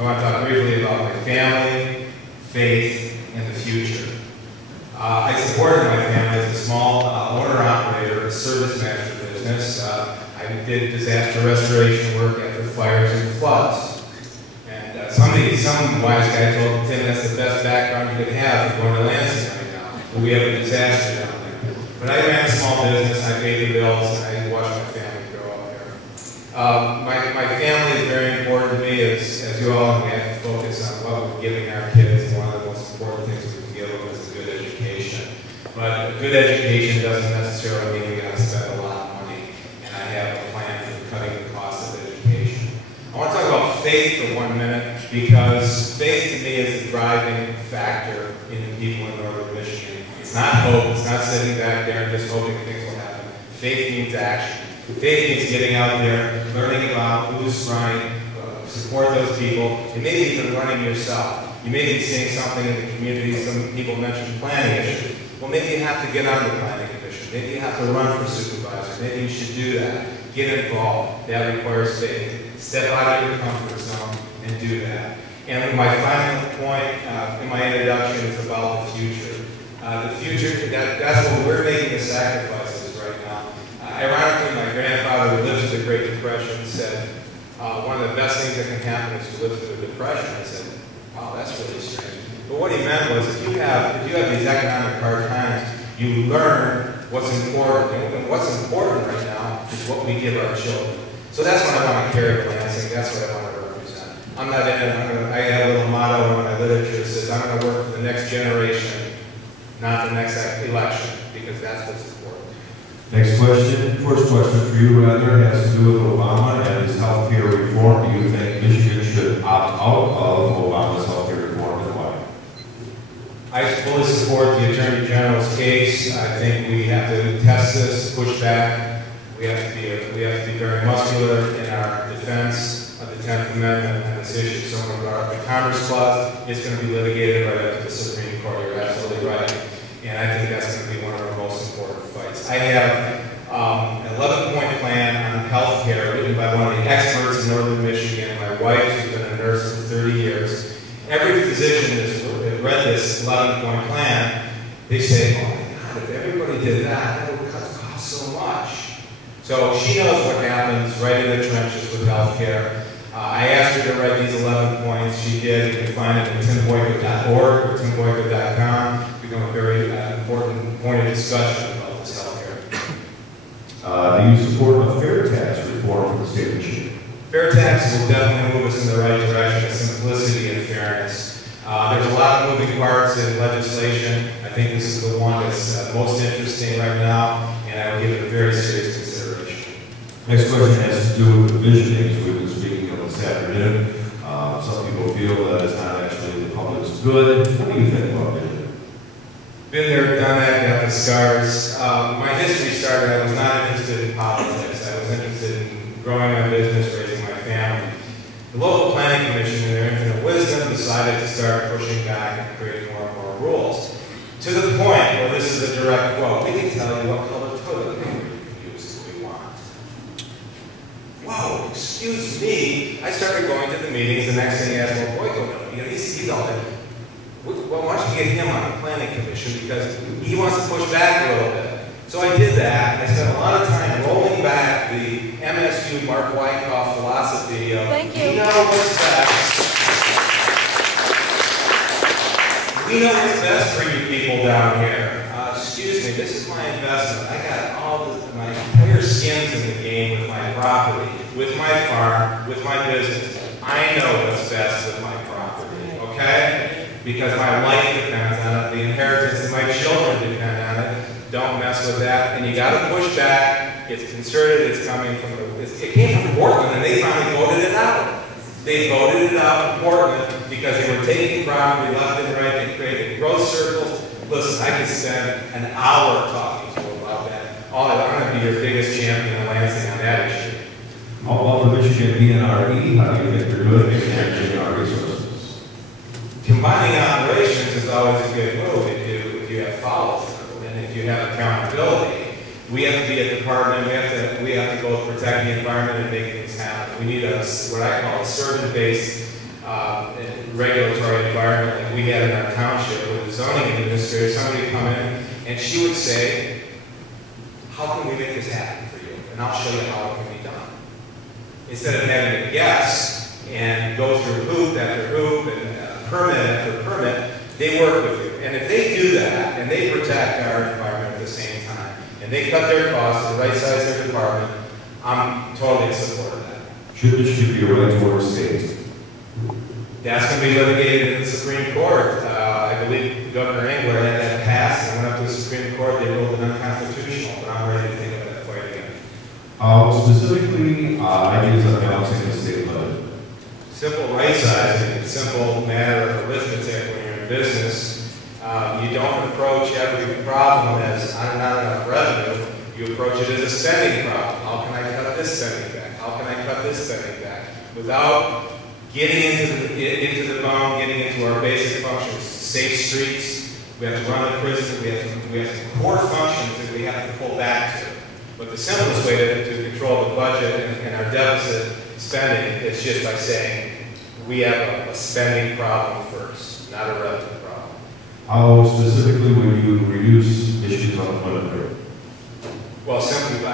I want to talk briefly about my family, faith, and the future. I supported my family as a small owner-operator of a service management business. I did disaster restoration work after fires and floods. And some wise guy told Tim that's the best background you could have for going to Lansing right now. But we have a disaster down there. But I ran a small business, I paid the bills, and I watched my family grow up there. My family is very important to me, as you all know. We have to focus on what we're giving our kids. One of the most important things we can give them is a good education. But a good education doesn't necessarily mean we got to spend a lot of money. And I have a plan for cutting the cost of education. I want to talk about faith for 1 minute, because faith to me is the driving factor in the people in northern Michigan. It's not hope, it's not sitting back there and just hoping things will happen. Faith means action. Faith means getting out there, learning about who's right, support those people, and maybe even running yourself. You may be seeing something in the community. Some people mentioned planning issues. Well, maybe you have to get on the planning commission. Maybe you have to run for supervisor. Maybe you should do that. Get involved. That requires faith. Step out of your comfort zone and do that. And my final point in my introduction is about the future. The future, that's what we're making the sacrifices right now. Ironically, my grandfather, who lived through the Great Depression, said, one of the best things that can happen is to live through the Depression. I said, wow, that's really strange. But what he meant was, if you have these economic hard times, you learn what's important. And what's important right now is what we give our children. So that's what I want to carry to Lansing. That's what I want to represent. I'm not in it. I have a little motto in my literature that says, I'm going to work for the next generation, not the next election, because that's what's important. Next question, first question for you, rather, has to do with Obama and his health care reform. Do you think Michigan should opt out of Obama's health care reform, and why? I fully support the Attorney General's case. I think we have to test this, push back. We have to be very muscular in our defense of the 10th Amendment on this issue. So in regard to the Commerce Clause, it's going to be litigated right up to the Supreme Court. You're absolutely right. And I think that's going to be one of our most important fights. I have an 11-point plan on health care written by one of the experts in northern Michigan, my wife, who's been a nurse for 30 years. Every physician that's read this 11-point plan, they say, oh my God, if everybody did that, that would cut the cost so much. So she knows what happens right in the trenches with health care. I asked her to write these 11 points. She did. You can find it at timboyko.org or timboyko.com. Become a very important point of discussion about this health care. Do you support a fair tax reform for the state of Michigan? Fair tax will definitely move us in the right direction of simplicity and fairness. There's a lot of moving parts in legislation. I think this is the one that's most interesting right now, and I will give it a very serious consideration. Next question has to do with the visionings we've been speaking of this afternoon. Some people feel that it's not actually the public's good. What do you think about vision? Been there, done that, got the scars. My history started, I was not interested in politics. I was interested in growing my business, raising my family. The local planning commission, in their infinite wisdom, decided to start pushing back and creating more and more rules. To the point where this is a direct quote, we can tell you what color toilet paper you can use if we want. Whoa, excuse me. I started going to the meetings, the next thing I asked, well, Boyko, he's all in. Well, why don't you get him on the planning commission, because he wants to push back a little bit. So I did that. I spent a lot of time rolling back the MSU Mark Wyckoff philosophy of, we know what's best. We know what's best for you people down here. Excuse me, this is my investment. I got my entire skins in the game with my property, with my farm, with my business. I know what's best with my property, okay? Because my life depends on it, the inheritance of my children depend on it. Don't mess with that, and you got to push back. It's concerted. It's coming from it came from Portland, and they finally voted it out. They voted it out in Portland because they were taking property left and right. They created growth circles. Listen, I could spend an hour talking to you about that. I'm going to be your biggest champion in Lansing on that issue. How about the Michigan DNRE? How do you think they're doing in managing our resources? Combining operations is always a good move if you have follow-through and if you have accountability. We have to be a department. We have to both protect the environment and make things happen. We need what I call a servant-based regulatory environment like we had in our township with the zoning administrator, somebody would come in and she would say, how can we make this happen for you? And I'll show you how it can be done. Instead of having to guess and go through hoop after hoop and permit after permit, they work with you. And if they do that and they protect our environment at the same time and they cut their costs and right size their department, I'm totally in support of that. Should this be a right to work state? That's going to be litigated in the Supreme Court. I believe Governor Engler had that passed and went up to the Supreme Court. They ruled it unconstitutional, but I'm ready to think about that fight again. Specifically, ideas on balancing the state budget. Simple right sizing, simple matter of arithmetic when you're in business. You don't approach every problem as not enough revenue. You approach it as a spending problem. How can I cut this spending back? How can I cut this spending back? Without getting into the bone, getting into our basic functions, safe streets, we have to run the prison, we have some core functions that we have to pull back to. But the simplest way to control the budget and our deficit spending is just by saying we have a spending problem first, not a revenue problem. How specifically would you reduce issues on the budget? Well, simply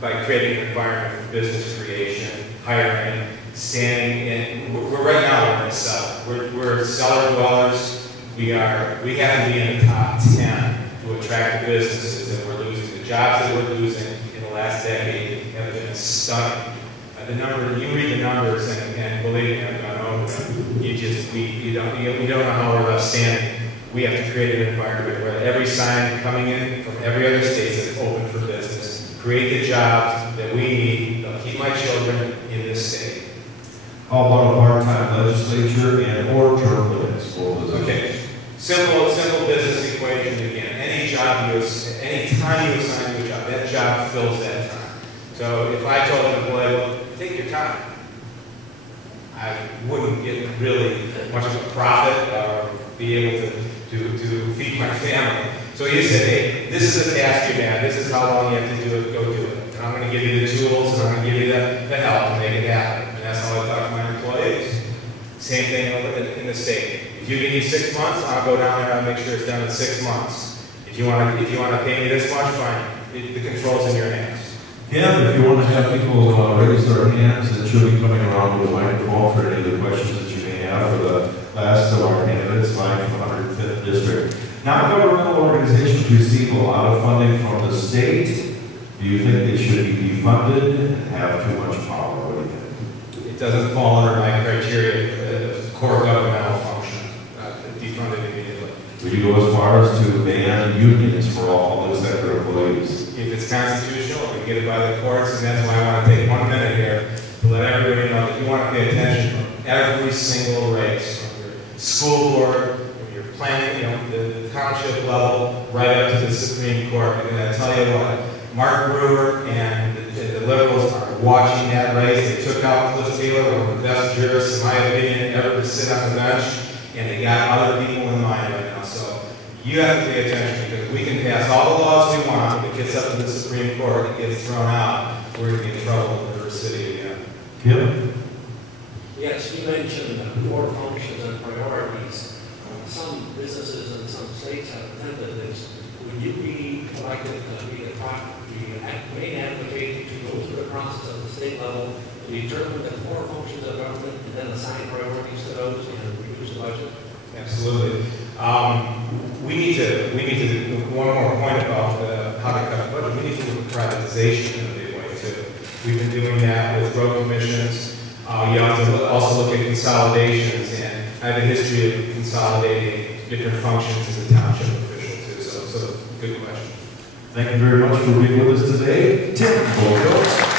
by creating an environment for business creation, hiring, standing in. Right now we're in cellar. We're cellar dwellers. We have to be in the top 10 to attract the businesses that we're losing. The jobs that we're losing in the last decade have been stunning. You read the numbers, and believe me, I've gone over them. We don't know how we're left standing. We have to create an environment where every sign coming in from every other state is open for business. Create the jobs that we need. They'll keep my children in this state. How about a part-time legislature and or term limits for positions? Okay, simple business equation again. Any time you assign to a job, that job fills that time. So if I told an employee, well, take your time, I wouldn't get really much of a profit or be able to feed my family. So you said, hey, this is a task you have. This is how long you have to do it. Go do it. And I'm going to give you the tools and I'm going to give you the help to make it happen. And that's how I talk to my employees. Same thing in the state. If you give me 6 months, I'll go down there and I'll make sure it's done in 6 months. If you want to pay me this much, fine. The control's in your hands. Yeah, if you want to have people raise their hands, and she'll be coming around with a microphone for any of the questions that you may have for the last of our candidates, mine from the 105th District. Non-governmental organizations receive a lot of funding from the state. Do you think they should be defunded and have too much power? What do you think? It doesn't fall under my criteria of core governmental function. Defunded immediately. Would you go as far as to ban unions for all public sector employees? If it's constitutional, we get it by the courts, and that's why I want to take 1 minute here to let everybody know that you want to pay attention from every single race, from your school board, from your planning, the township level, right up to the Supreme Court. And I tell you what, Mark Brewer and the Liberals are watching that race. They took out Cliff Taylor, one of the best jurists, in my opinion, ever to sit on the bench, and they got other people in mind right now. So you have to pay attention, because we can pass all the laws we want. If it gets up to the Supreme Court, it gets thrown out, we're going to be in trouble in River City again. Kim? Yes, you mentioned core functions and priorities. Some businesses in some states have attempted this. Would you be elected to be the main advocate to go through the process at the state level to determine the core functions of government and then assign priorities to those and reduce the budget? Absolutely. We need to, one more point about how to cut the budget, we need to look at privatization in a big way too. We've been doing that with road commissions. You have to also look at consolidations, and I have a history of consolidating different functions as a township official too, so good question. Thank you very much for being with us today. Tim.